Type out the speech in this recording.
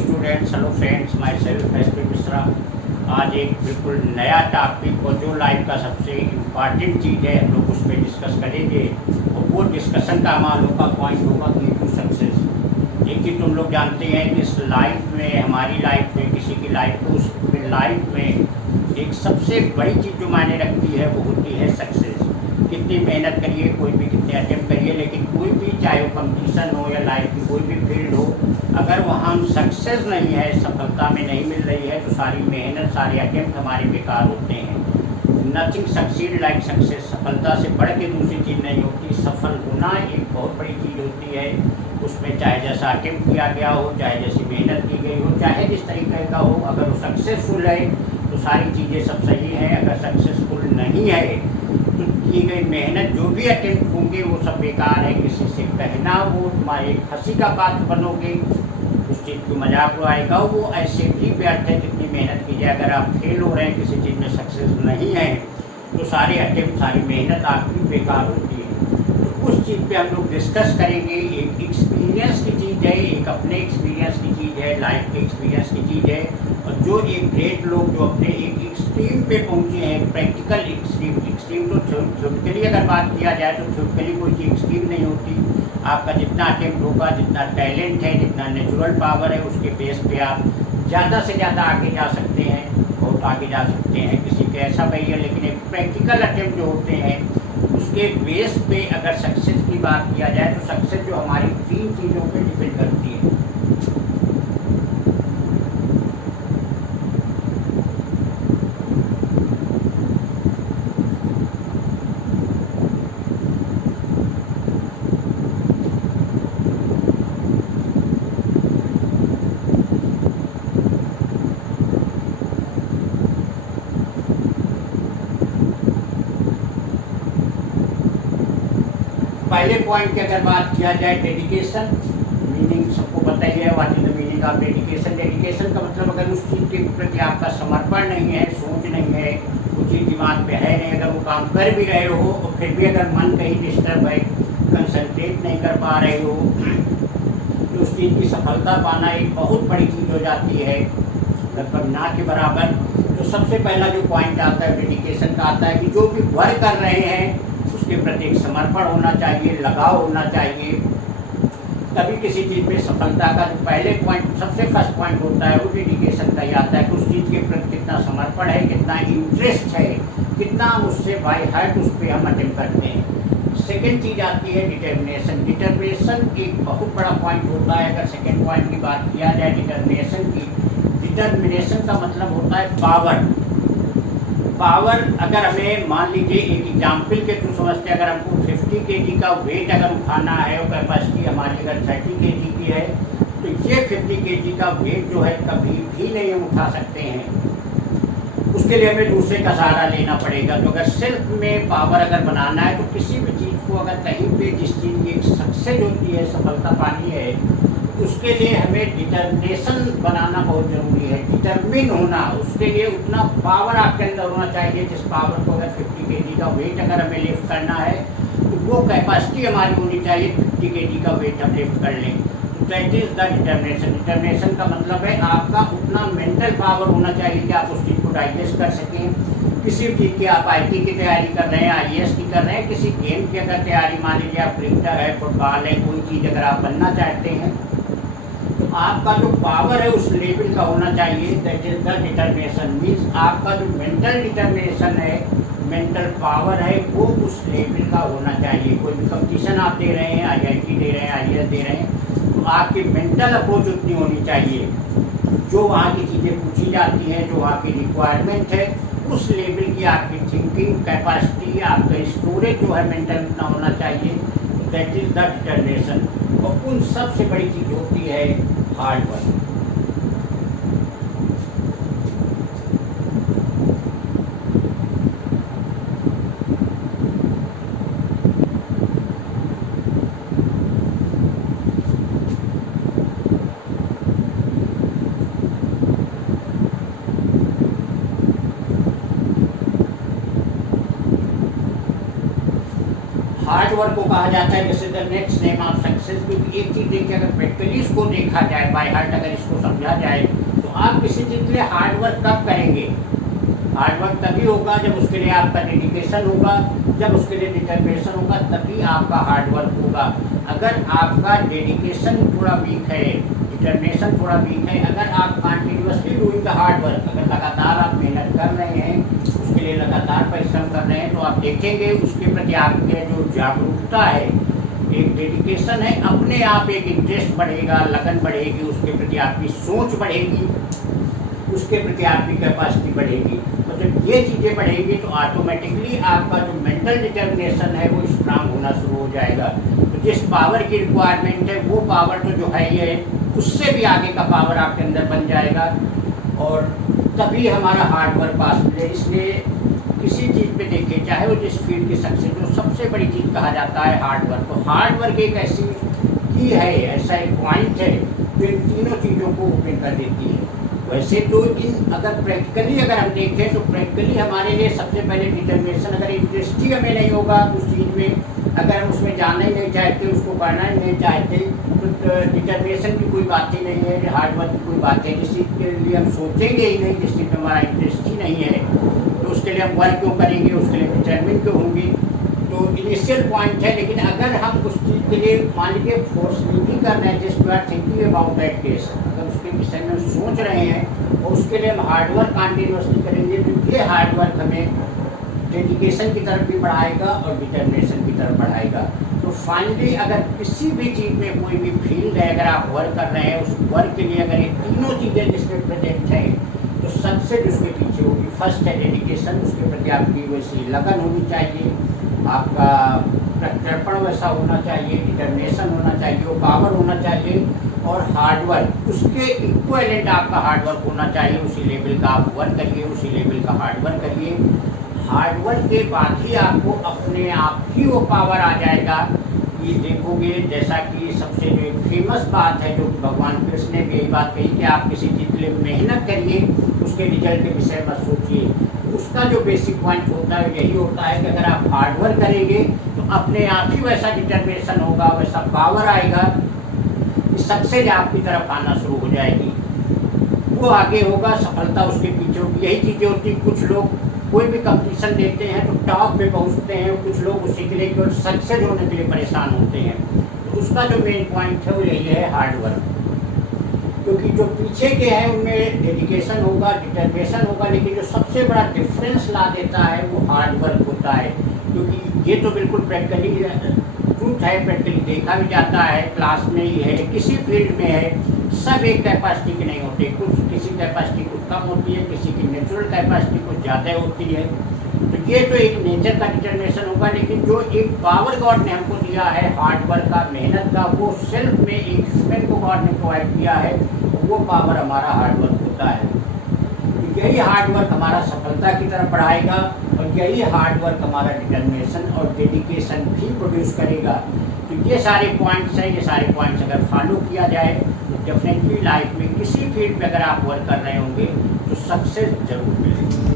Students, hello friends, my self SP Mishra. आज एक बिल्कुल नया टॉपिक और जो लाइफ का सबसे इम्पॉर्टेंट चीज़ है हम लोग उस पर डिस्कस करेंगे। और वो डिस्कशन का हम लोग का पॉइंट होगा कि टू सक्सेस। एक चीज़ तुम लोग जानते हैं कि इस लाइफ में, हमारी लाइफ में, किसी की लाइफ में, उस लाइफ में एक सबसे बड़ी चीज़ जो मायने रखती है वो होती है सक्सेस। कितनी मेहनत करिए, कोई भी कितने अटेम्प्ट करिए, लेकिन कोई भी, चाहे वो कंपटीशन हो या लाइफ की कोई भी फील्ड हो, अगर वहाँ हम सक्सेस नहीं है, सफलता में नहीं मिल रही है, तो सारी मेहनत, सारे अटेम्प्ट हमारे बेकार होते हैं। Nothing succeed like success. सफलता से बढ़ के दूसरी चीज़ नहीं होती। सफल होना एक बहुत बड़ी चीज़ होती है। उसमें चाहे जैसा अटेम्प्ट किया गया हो, चाहे जैसी मेहनत की गई हो, चाहे जिस तरीके का हो, अगर वो सक्सेसफुल है तो सारी चीज़ें सब सही हैं। अगर सक्सेसफुल नहीं है तो की गई मेहनत, जो भी अटेम्प्ट होंगे वो सब बेकार है। किसी से कहना वो तुम्हारे हंसी का पात्र बनोगे, उस चीज़ को मजाक उड़ाएगा, वो ऐसे भी व्यर्थ है जितनी मेहनत कीजिए। अगर आप फेल हो रहे हैं, किसी चीज़ में सक्सेस नहीं है, तो सारे अटेम्प्ट, सारी मेहनत आपकी बेकार होती है। तो उस चीज़ पे हम लोग डिस्कस करेंगे। एक एक्सपीरियंस की चीज़ है, एक अपने एक्सपीरियंस की चीज़ है, लाइफ के एक्सपीरियंस की चीज़ है। और जो एक ग्रेट लोग जो अपने एक एक्सट्रीम पे पहुँचे हैं, प्रैक्टिकल एक्सट्रीम तो थ्योरेटिकली अगर बात किया जाए तो थ्योरेटिकली कोई चीज़ एक्सट्रीम नहीं होती। आपका जितना अटेम्प्ट होगा, जितना टैलेंट है, जितना नेचुरल पावर है, उसके बेस पे आप ज़्यादा से ज़्यादा आगे जा सकते हैं, बहुत आगे जा सकते हैं। किसी के ऐसा नहीं है, लेकिन एक प्रैक्टिकल अटेम्प्ट जो होते हैं उसके बेस पे अगर सक्सेस की बात किया जाए तो सक्सेस जो हमारी 3 चीज़ों पे डिपेंड करती है। पहले पॉइंट की अगर बात किया जाए, डेडिकेशन। मीनिंग सबको पता ही है, what is the meaning of dedication. Dedication का मतलब अगर उस चीज़ के प्रति आपका समर्पण नहीं है, सोच नहीं है, वो चीज़ दिमाग पे है नहीं, अगर वो काम कर भी रहे हो और फिर भी अगर मन कहीं डिस्टर्ब है, कंसंट्रेट नहीं कर पा रहे हो, तो उस चीज़ की सफलता पाना एक बहुत बड़ी चीज़ हो जाती है, लगभग ना के बराबर। तो सबसे पहला जो पॉइंट आता है डेडिकेशन का, आता है कि जो भी वर्क कर रहे हैं उसके प्रति एक समर्पण होना चाहिए, लगाव होना चाहिए। तभी किसी चीज़ में सफलता का जो पहले पॉइंट, सबसे फर्स्ट पॉइंट होता है, वो डेडिकेशन का ही आता है कि उस चीज़ के प्रति कितना समर्पण है, कितना इंटरेस्ट है, कितना हम उससे बाय हार्ट उस पर हम अटेम्प्ट करते हैं। सेकेंड चीज़ आती है डिटर्मिनेशन। डिटर्मिनेशन एक बहुत बड़ा पॉइंट होता है। अगर सेकेंड पॉइंट की बात किया जाए डिटर्मिनेशन की, डिटर्मिनेशन का मतलब होता है पावर। पावर, अगर हमें मान लीजिए एक एग्जाम्पल के थ्रू समझते हैं, अगर हमको 50 kg का वेट अगर उठाना है और कैपेसिटी हमारी अगर 30 kg की है, तो ये 50 kg का वेट जो है कभी भी नहीं हम उठा सकते हैं। उसके लिए हमें दूसरे का सहारा लेना पड़ेगा। तो अगर सेल्फ में पावर अगर बनाना है, तो किसी भी चीज़ को अगर कहीं पे जिस चीज़ की एक सक्सेस होती है, सफलता पानी है, उसके लिए हमें डिटर्मिनेशन बनाना बहुत ज़रूरी है। डिटर्मिन होना, उसके लिए उतना पावर आपके अंदर होना चाहिए जिस पावर को, अगर 50 kg का वेट अगर हमें लिफ्ट करना है, तो वो कैपेसिटी हमारी होनी चाहिए 50 kg का वेट हम लिफ्ट कर लें। तो that is the determination. Determination का मतलब है आपका उतना मेंटल पावर होना चाहिए कि आप उस चीज़ को डाइजेस्ट कर सकें। किसी चीज़ की, आप IT की तैयारी कर रहे हैं, IAS की कर रहे हैं, किसी गेम की अगर तैयारी, मान लीजिए आप क्रिकेटर है, फुटबॉल है, कोई चीज़ अगर आप बनना चाहते हैं, तो आपका जो पावर है उस लेवल का होना चाहिए। That is the determination. Means आपका जो मेंटल डिटर्मिनेशन है, मेंटल पावर है, वो उस लेवल का होना चाहिए। कोई भी कंपटीशन आप दे रहे हैं, IIT दे रहे हैं, IAS दे रहे हैं, तो आपकी मेंटल अप्रोच उतनी होनी चाहिए। जो वहाँ की चीज़ें पूछी जाती हैं, जो वहाँ की रिक्वायरमेंट है, उस लेवल की आपकी थिंकिंग कैपेसिटी, आपका स्टोरेज जो है मेंटल उतना होना चाहिए। That is the determination. और उन सबसे बड़ी चीज़ होती है हार्ड वर्क। हार्ड वर्क को कहा जाता है जैसे the next name of success. क्योंकि एक चीज़ देखिए, अगर प्रैक्टिकली इसको देखा जाए, बाय हार्ट अगर इसको समझा जाए, तो आप किसी चीज़ के लिए हार्ड वर्क कब करेंगे? हार्ड वर्क तभी होगा जब उसके लिए आपका डेडिकेशन होगा, जब उसके लिए डिटर्मिनेशन होगा, तभी आपका हार्ड वर्क होगा। अगर आपका डेडिकेशन थोड़ा वीक है, डिटर्मिनेशन थोड़ा वीक है, अगर आप continuously doing the hard work, अगर लगातार आप मेहनत कर रहे हैं, उसके लिए लगातार परिश्रम कर रहे हैं, तो आप देखेंगे उसके प्रति आपके जो जागरूकता है, एक डेडिकेशन है, अपने आप एक इंटरेस्ट बढ़ेगा, लगन बढ़ेगी, उसके प्रति आपकी सोच बढ़ेगी, उसके प्रति आपकी कैपेसिटी बढ़ेगी। तो जब ये चीज़ें बढ़ेंगी तो ऑटोमेटिकली आपका जो मेंटल डिटर्मिनेशन है वो स्ट्रांग होना शुरू हो जाएगा। तो जिस पावर की रिक्वायरमेंट है वो पावर तो जो है ये उससे भी आगे का पावर आपके अंदर बन जाएगा, और तभी हमारा हार्ड वर्क पॉसिबल है। इसलिए किसी चीज़ पे देखिए, चाहे वो जिस फील्ड की सक्सेस, जो सबसे बड़ी चीज़ कहा जाता है हार्ड वर्क। तो हार्ड वर्क एक ऐसी की है, ऐसा एक पॉइंट है जो इन तीनों चीज़ों को ओपन कर देती है। वैसे तो इन अगर प्रैक्टिकली अगर हम देखें तो प्रैक्टिकली हमारे लिए सबसे पहले डिटर्मिनेशन, अगर इंटरेस्ट ही हमें नहीं होगा उस चीज़ में, अगर हम उसमें जानना ही नहीं चाहते, उसको करना ही नहीं चाहते, तो डिटर्मिनेशन की कोई बात ही नहीं है, हार्ड वर्क की कोई बात है। जिस चीज़ के लिए हम सोचेंगे ही नहीं, जिस चीज़ में हमारा इंटरेस्ट ही नहीं है, तो उसके लिए हम वर्क क्यों करेंगे, उसके लिए डिटर्मिन क्यों होंगे? तो इनिशियल पॉइंट है। लेकिन अगर हम उस चीज़ के लिए मान लीजिए फोर्सली भी कर रहे हैं, जिस we are thinking about that case, अगर उसके विषय में सोच रहे हैं और उसके लिए हम हार्ड वर्क कंटिन्यूसली करेंगे, तो ये हार्ड वर्क हमें डेडिकेशन की तरफ भी बढ़ाएगा और डिटर्मिनेशन की तरफ बढ़ाएगा। तो फाइनली अगर किसी भी चीज़ में कोई भी फील्ड है, अगर आप वर्क कर रहे हैं, उस वर्क के लिए अगर ये तीनों चीज़ें जिसमें प्रेजेंट हैं, तो सबसे उसके पीछे होगी। फर्स्ट है डेडिकेशन, उसके प्रति आपकी वैसी लगन होनी चाहिए, आपका प्रत्यर्पण वैसा होना चाहिए, डिटर्मिनेशन होना चाहिए, वो पावर होना चाहिए, और हार्ड वर्क उसके इक्विवेलेंट आपका हार्ड वर्क होना चाहिए। उसी लेवल का आप वर्क करिए, उसी लेवल का हार्ड वर्क करिए। हार्ड वर्क के बाद ही आपको अपने आप ही वो पावर आ जाएगा कि देखोगे, जैसा कि सबसे जो एक फेमस बात है जो भगवान कृष्ण ने भी यही बात कही कि आप किसी चीज़ के लिए मेहनत करिए, उसके रिजल्ट के विषय मत सोचिए। उसका जो बेसिक पॉइंट होता है यही होता है कि अगर आप हार्ड वर्क करेंगे तो अपने आप ही वैसा डिटर्मिनेशन होगा, वैसा पावर आएगा कि सक्सेस आपकी तरफ आना शुरू हो जाएगी, वो आगे होगा, सफलता उसके पीछे होगी। यही चीज़ें होती। कुछ लोग कोई भी कंपटीशन देते हैं तो टॉप पे पहुंचते हैं, कुछ लोग उसी के लिए केवल सक्सेस होने के लिए परेशान होते हैं। तो उसका जो मेन पॉइंट है वो यही है हार्ड वर्क, क्योंकि जो पीछे के हैं उनमें डेडिकेशन होगा, डिटर्मिनेशन होगा, लेकिन जो सबसे बड़ा डिफरेंस ला देता है वो हार्ड वर्क होता है। क्योंकि ये तो बिल्कुल प्रैक्टिकली ट्रूथ है, प्रैक्टिकली देखा भी जाता है, क्लास में ही है, किसी फील्ड में है, सब एक कैपेसिटी के नहीं होते। कुछ किसी कैपेसिटी कुछ कम होती है, किसी की नेचुरल कैपेसिटी कुछ ज़्यादा होती है। तो ये तो एक नेचर का डिटर्मिनेशन होगा, लेकिन जो एक पावर गॉड ने हमको दिया है हार्ड वर्क का, मेहनत का, वो सेल्फ में एक ह्यूमन को गॉड ने प्रोवाइड किया है, वो पावर हमारा हार्ड वर्क होता है। तो यही हार्ड वर्क हमारा सफलता की तरफ बढ़ाएगा, और यही हार्ड वर्क हमारा डिटर्मिनेशन और डेडिकेशन भी प्रोड्यूस करेगा। तो ये सारे पॉइंट्स हैं, ये सारे पॉइंट्स अगर फॉलो किया जाए तो डेफिनेटली लाइफ में किसी फील्ड में अगर आप वर्क कर रहे होंगे तो सक्सेस जरूर मिलेगी।